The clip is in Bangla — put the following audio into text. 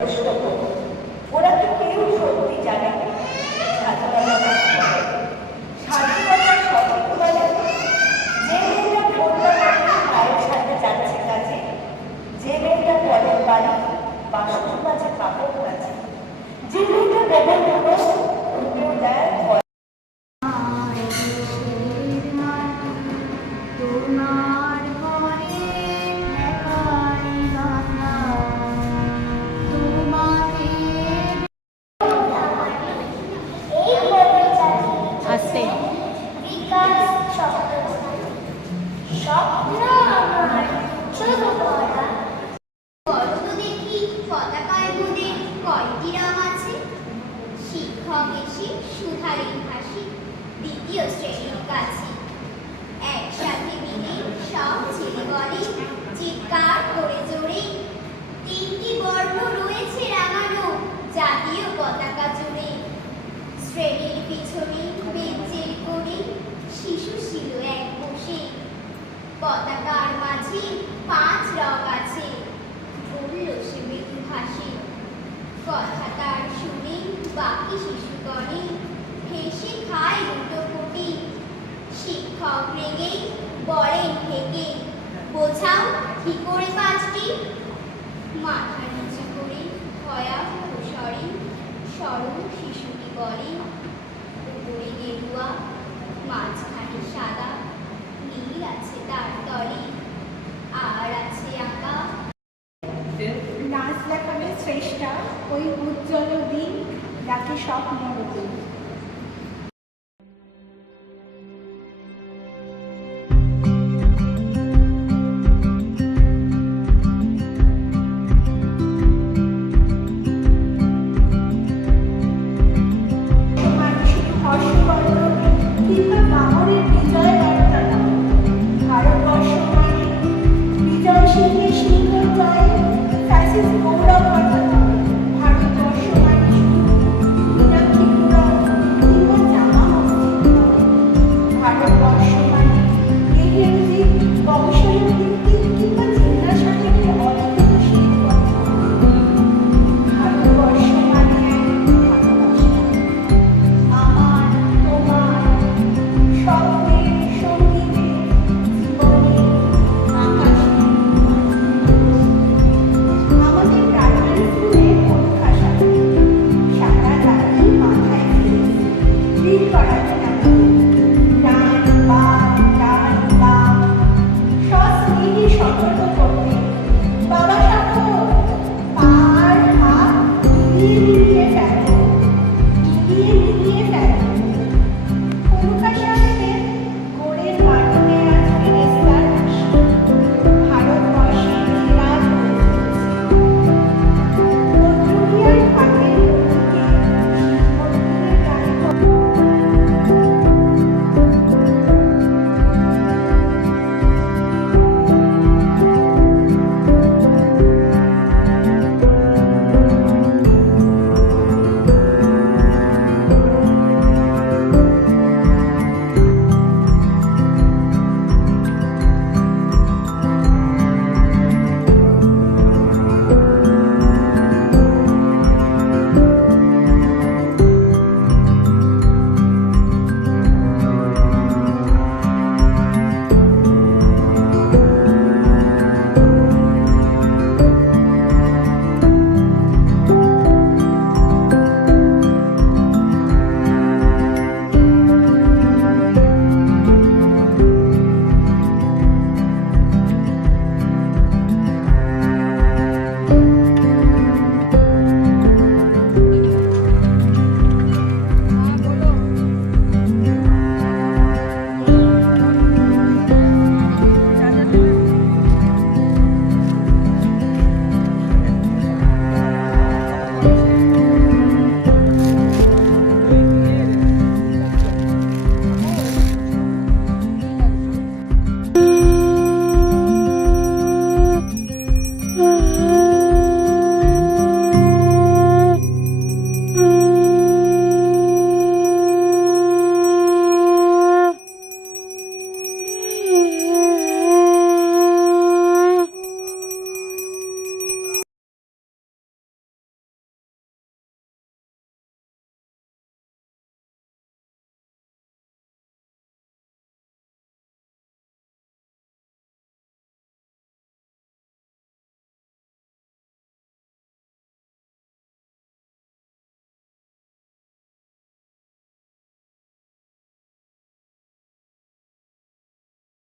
ওরা তো কেউ সত্যি জানে স্বাধীনতা সঠিক বলে যে মেয়েটা ভোরবেলা মায়ের সাথে যাচ্ছে কাজে, যে মেয়েটা পরের বাড়ি বাসন মাঝে কাপড় কাছে, যে মেয়েটা গোবর উঠেও দেয় দ্বিতীয় শ্রেণীর কাছে একসাথে মিলে সব ছেলে বলে চিৎকার করে জোরে, তিনটি বর্ণ রয়েছে রাঙানো জাতীয় পতাকা জুড়ে। শ্রেণীর পিছনে বেঞ্চের কোণে শিশু ছিল এক বসে, পতাকার মাঝে 5 রং আছে, বলল সে মৃদু হাসি। কথা তার শুনে বাকি শিশুগণে হেসে খায় দুটো কোটি। শিক্ষক রেগে বলেন থেকে, বোঝাও কি করে 5টি। মাথা নিচু করে ভয়াবহ স্বরে সরল শিশুটি বলে, উপরে গেরুয়া মাঝখানে সাদা, নীল আছে তার তলে, আর আছে আঁকা। নাচ দেখাবে শ্রেষ্ঠা ওই উজ্জ্বল দিন, ডাকে স্বপ্ন নতুন।